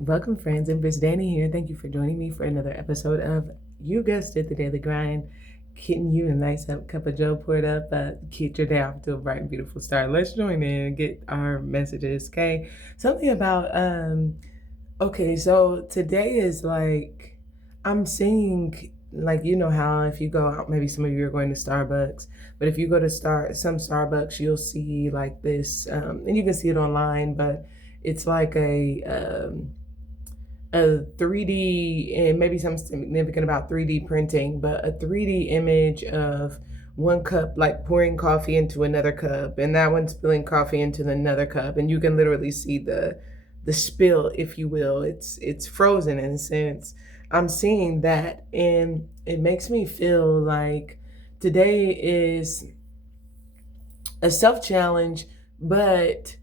Welcome, friends. Empress Dannie here. Thank you for joining me for another episode of, you guessed it, The Daily Grind. Getting you a nice cup of Joe poured up. Get your day off to a bright and beautiful start. Let's join in and get our messages, okay? Something about, okay, so today is like, I'm seeing, like, you know how if you go out, maybe some of you are going to Starbucks, but if you go to some Starbucks, you'll see like this, and you can see it online, but it's like a 3D, and maybe something significant about 3D printing, but a 3D image of one cup like pouring coffee into another cup, and that one spilling coffee into another cup, and you can literally see the spill, if you will. It's frozen in a sense. I'm seeing that, and it makes me feel like today is a self challenge, but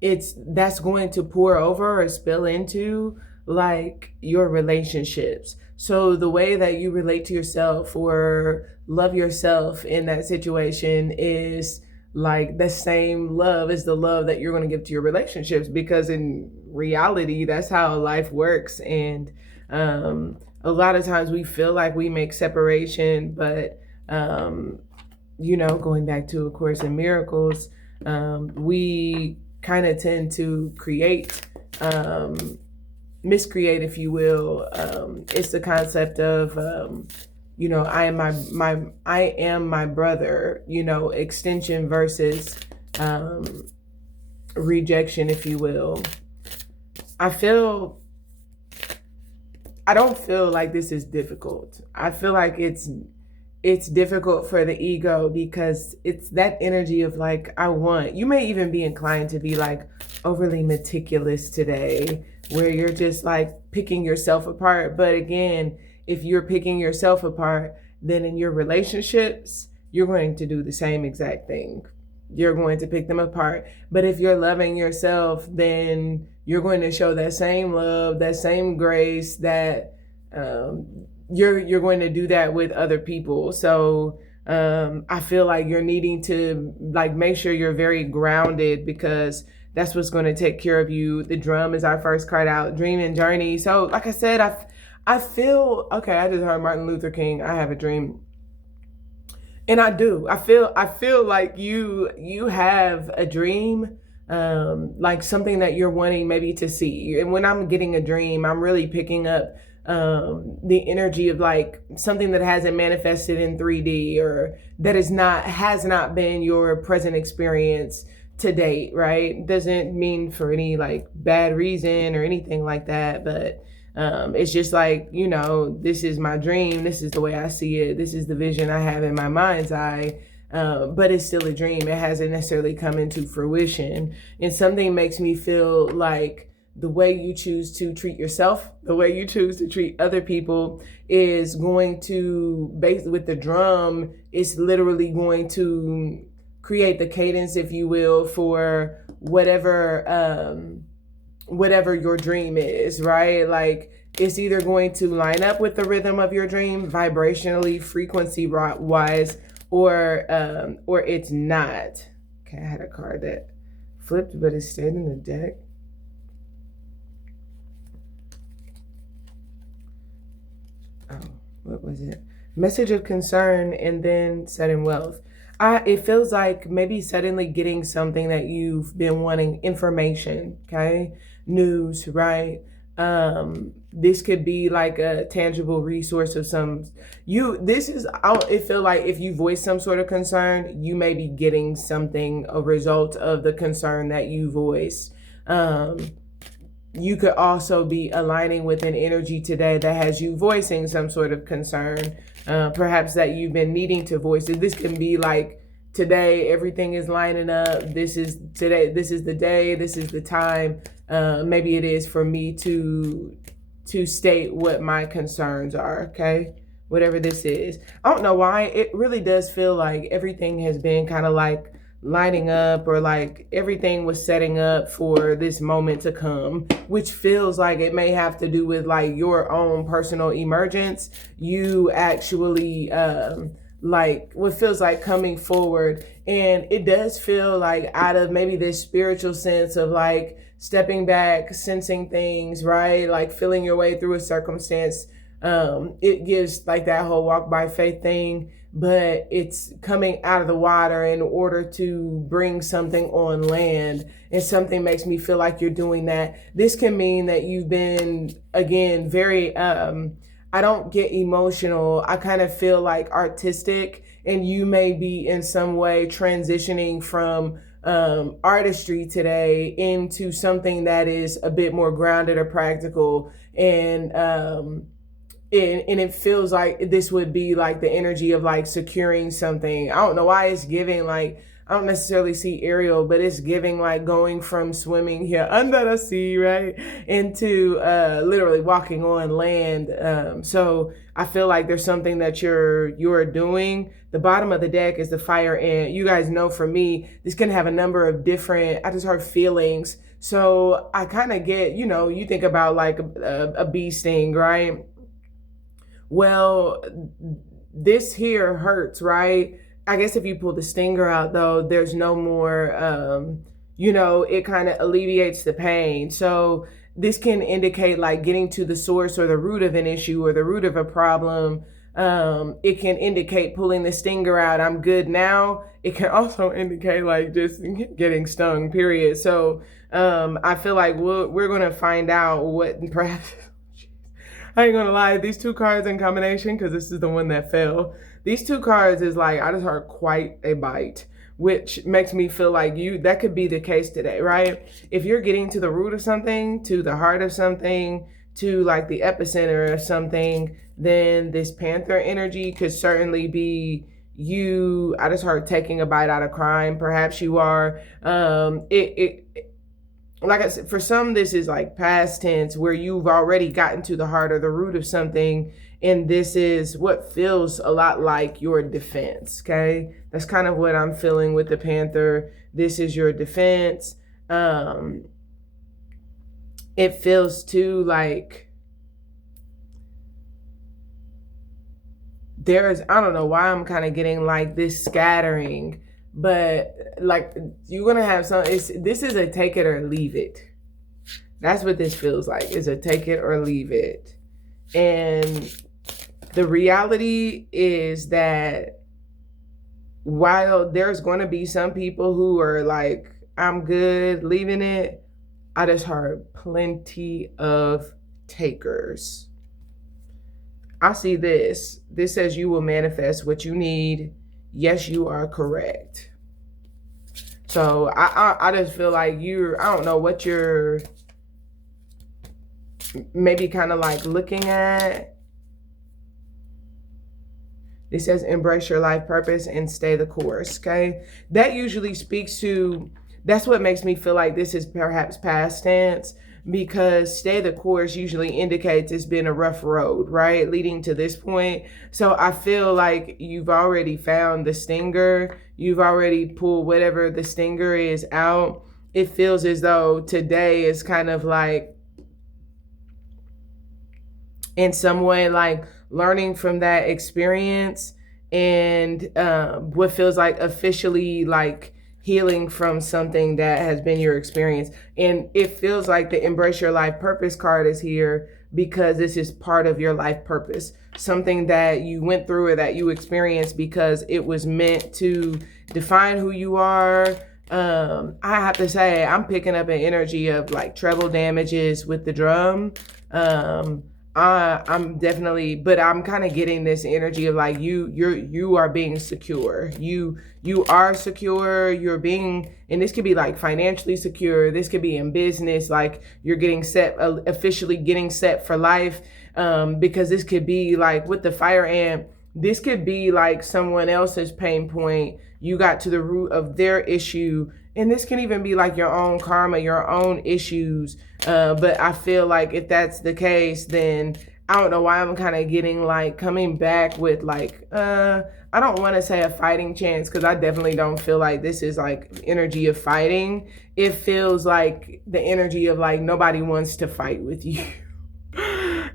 that's going to pour over or spill into like your relationships. So the way that you relate to yourself or love yourself in that situation is like the same love as the love that you're going to give to your relationships, because in reality that's how life works. And a lot of times we feel like we make separation, but going back to A Course in Miracles, we kind of tend to create, miscreate, if you will. It's the concept of, I am my brother, extension versus rejection, if you will. I don't feel like this is difficult. I feel like it's difficult for the ego, because it's that energy of like, you may even be inclined to be like overly meticulous today, where you're just like picking yourself apart. But again, if you're picking yourself apart, then in your relationships, you're going to do the same exact thing. You're going to pick them apart. But if you're loving yourself, then you're going to show that same love, that same grace, that you're going to do that with other people. So I feel like you're needing to like make sure you're very grounded, because that's what's going to take care of you. The drum is our first card out, dream and journey. So like I said, I feel, okay, I just heard Martin Luther King, I have a dream. And I do. I feel like you have a dream, like something that you're wanting maybe to see. And when I'm getting a dream, I'm really picking up the energy of like something that hasn't manifested in 3D, or that has not been your present experience to date, right? Doesn't mean for any like bad reason or anything like that, but it's just like, this is my dream. This is the way I see it. This is the vision I have in my mind's eye. But it's still a dream. It hasn't necessarily come into fruition. And something makes me feel like the way you choose to treat yourself, the way you choose to treat other people is going to, based with the drum, it's literally going to create the cadence, if you will, for whatever your dream is, right? Like it's either going to line up with the rhythm of your dream, vibrationally, frequency wise, or it's not. Okay, I had a card that flipped, but it stayed in the deck. Oh, what was it? Message of concern, and then sudden wealth. It feels like maybe suddenly getting something that you've been wanting, information, okay? News, right? This could be like a tangible resource of it feel like if you voice some sort of concern, you may be getting something, a result of the concern that you voice. You could also be aligning with an energy today that has you voicing some sort of concern, perhaps that you've been needing to voice it. This can be like, today everything is lining up. This is today. This is the day. This is the time. Maybe it is for me to state what my concerns are. Okay, whatever this is. I don't know why. It really does feel like everything has been kind of like lining up, or like everything was setting up for this moment to come, which feels like it may have to do with like your own personal emergence. You actually like what feels like coming forward, and it does feel like out of maybe this spiritual sense of like stepping back, sensing things, right? Like feeling your way through a circumstance. It gives like that whole walk by faith thing, but it's coming out of the water in order to bring something on land. And something makes me feel like you're doing that. This can mean that you've been, again, very, I don't get emotional. I kind of feel like artistic, and you may be in some way transitioning from artistry today into something that is a bit more grounded or practical. And it feels like this would be like the energy of like securing something. I don't know why it's giving like, I don't necessarily see Ariel, but it's giving like going from swimming here under the sea, right, into literally walking on land. So I feel like there's something that you're doing. The bottom of the deck is the fire ant. You guys know, for me, this can have a number of different, I just heard feelings. So I kind of get, you think about like a bee sting, right? Well, this here hurts, right? I guess if you pull the stinger out, though, there's no more, it kind of alleviates the pain. So this can indicate like getting to the source or the root of an issue or the root of a problem. It can indicate pulling the stinger out, I'm good now. It can also indicate like just getting stung, period. So I feel like we're going to find out what perhaps... I ain't gonna lie, these two cards in combination, because this is the one that fell. These two cards is like, I just heard quite a bite, which makes me feel like that could be the case today, right? If you're getting to the root of something, to the heart of something, to like the epicenter of something, then this Panther energy could certainly be you. I just heard taking a bite out of crime. Perhaps you are. Like I said, for some, this is like past tense where you've already gotten to the heart or the root of something. And this is what feels a lot like your defense. Okay. That's kind of what I'm feeling with the Panther. This is your defense. It feels too like I don't know why I'm kind of getting like this scattering. But like you're gonna have this is a take it or leave it. That's what this feels like, is a take it or leave it. And the reality is that while there's going to be some people who are like, I'm good leaving it, I just heard plenty of takers. I see this. This says you will manifest what you need. Yes, you are correct. So I just feel like I don't know what you're maybe kind of like looking at. It says embrace your life purpose and stay the course, okay? That usually speaks to, that's what makes me feel like this is perhaps past tense, because stay the course usually indicates it's been a rough road, right? Leading to this point. So I feel like you've already found the stinger. You've already pulled whatever the stinger is out. It feels as though today is kind of like, in some way, like learning from that experience and what feels like officially like healing from something that has been your experience. And it feels like the embrace your life purpose card is here because this is part of your life purpose, something that you went through or that you experienced because it was meant to define who you are. I have to say, I'm picking up an energy of like treble damages with the drum. I'm definitely, but I'm kind of getting this energy of like you are being secure. You are secure. You're being, and this could be like financially secure. This could be in business, like you're getting set, officially getting set for life. Because this could be like with the fire ant. This could be like someone else's pain point. You got to the root of their issue. And this can even be like your own karma, your own issues. But I feel like if that's the case, then I don't know why I'm kind of getting like coming back with like, I don't want to say a fighting chance, because I definitely don't feel like this is like energy of fighting. It feels like the energy of like nobody wants to fight with you.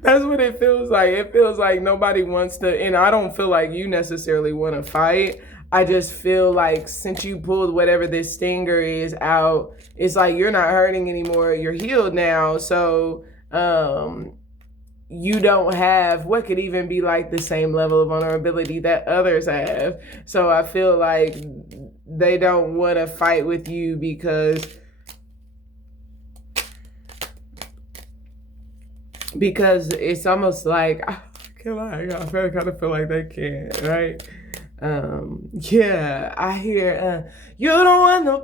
That's what it feels like. It feels like nobody wants to, and I don't feel like you necessarily want to fight. I just feel like since you pulled whatever this stinger is out, it's like you're not hurting anymore. You're healed now. So you don't have what could even be like the same level of vulnerability that others have. So I feel like they don't want to fight with you because it's almost like I can't lie. I kind of feel like they can't, right? Yeah, I hear you don't want no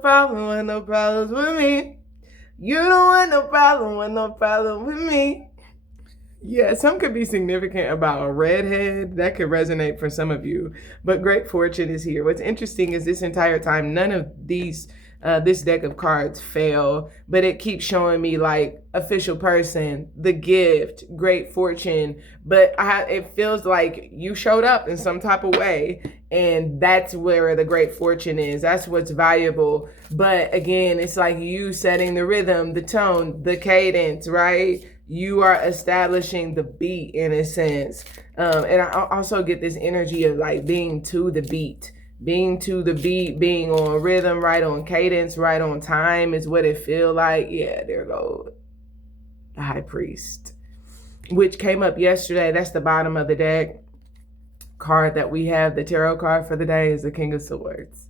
problems with me. You don't want no problem with me. Yeah, some could be significant about a redhead. That could resonate for some of you. But great fortune is here. What's interesting is this entire time, none of this deck of cards fail, but it keeps showing me like official person, the gift, great fortune. But it feels like you showed up in some type of way. And that's where the great fortune is. That's what's valuable. But again, it's like you setting the rhythm, the tone, the cadence, right? You are establishing the beat in a sense. And I also get this energy of like being to the beat, being on rhythm, right on cadence, right on time is what it feel like. Yeah, there goes the high priest, which came up yesterday. That's the bottom of the deck. Card that we have, the tarot card for the day, is the King of Swords.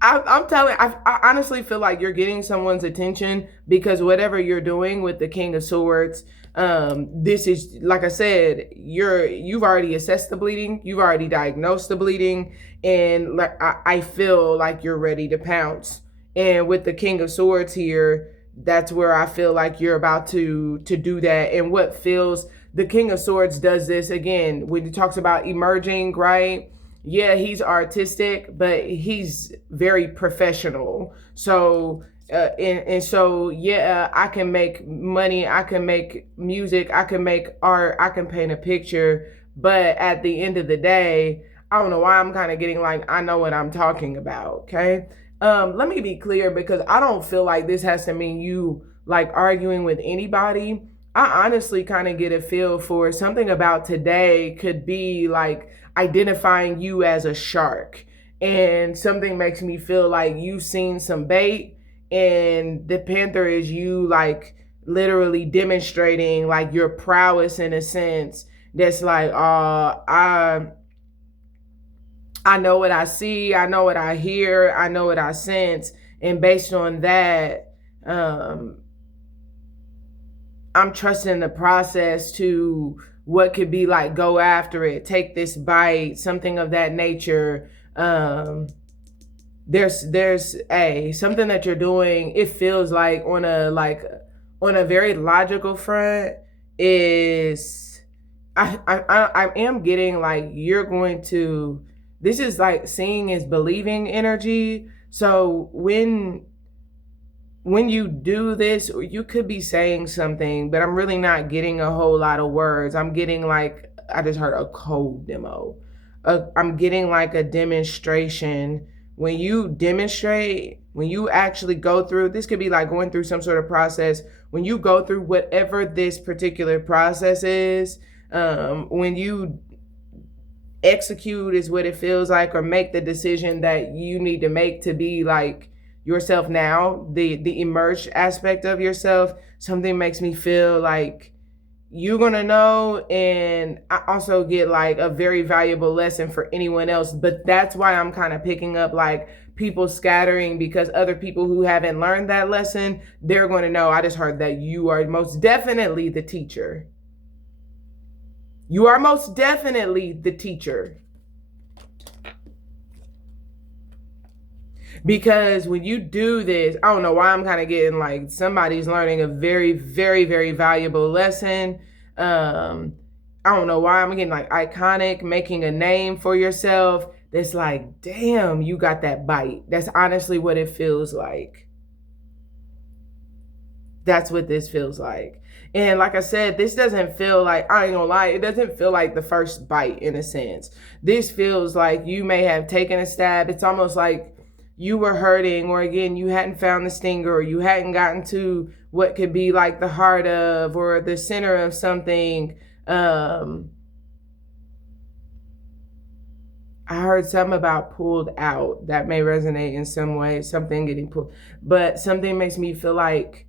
I'm telling. I honestly feel like you're getting someone's attention because whatever you're doing with the King of Swords, this is like I said. You've already assessed the bleeding. You've already diagnosed the bleeding, and like I feel like you're ready to pounce. And with the King of Swords here, that's where I feel like you're about to do that. And what feels the King of Swords does this again when he talks about emerging, right? Yeah, he's artistic, but he's very professional. So, and so, yeah, I can make money, I can make music, I can make art, I can paint a picture. But at the end of the day, I don't know why I'm kind of getting like, I know what I'm talking about. Okay. Let me be clear because I don't feel like this has to mean you like arguing with anybody. I honestly kind of get a feel for something about today could be like identifying you as a shark, and something makes me feel like you've seen some bait, and the panther is you like literally demonstrating like your prowess in a sense that's like I know what I see, I know what I hear, I know what I sense, and based on that, I'm trusting the process to what could be like go after it, take this bite, something of that nature. There's something that you're doing. It feels like on a very logical front is I am getting like you're going to. This is like seeing is believing energy. So when you do this, or you could be saying something, but I'm really not getting a whole lot of words. I'm getting like, I just heard a code demo. I'm getting like a demonstration. When you demonstrate, when you actually go through, this could be like going through some sort of process. When you go through whatever this particular process is, when you execute is what it feels like, or make the decision that you need to make to be like yourself now, the emerged aspect of yourself, something makes me feel like you're gonna know. And I also get like a very valuable lesson for anyone else, but that's why I'm kind of picking up like people scattering, because other people who haven't learned that lesson, they're going to know. I just heard that you are most definitely the teacher. You are most definitely the teacher. Because when you do this, I don't know why I'm kind of getting like somebody's learning a very, very, very valuable lesson. I don't know why I'm getting like iconic, making a name for yourself. That's like, damn, you got that bite. That's honestly what it feels like. That's what this feels like. And like I said, this doesn't feel like, I ain't gonna lie, it doesn't feel like the first bite in a sense. This feels like you may have taken a stab. It's almost like you were hurting, or again, you hadn't found the stinger, or you hadn't gotten to what could be like the heart of, or the center of something. I heard something about pulled out. That may resonate in some way, something getting pulled. But something makes me feel like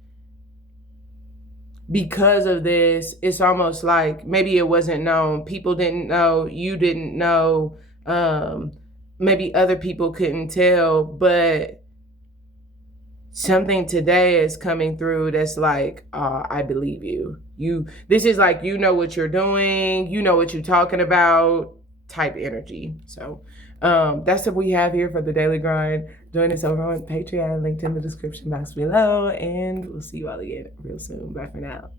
because of this, it's almost like maybe it wasn't known. People didn't know, you didn't know, um, maybe other people couldn't tell, but something today is coming through that's like, I believe you. This is like, you know what you're doing, you know what you're talking about type energy. So that's what we have here for the Daily Grind. Join us over on Patreon, linked in the description box below, and we'll see you all again real soon. Bye for now.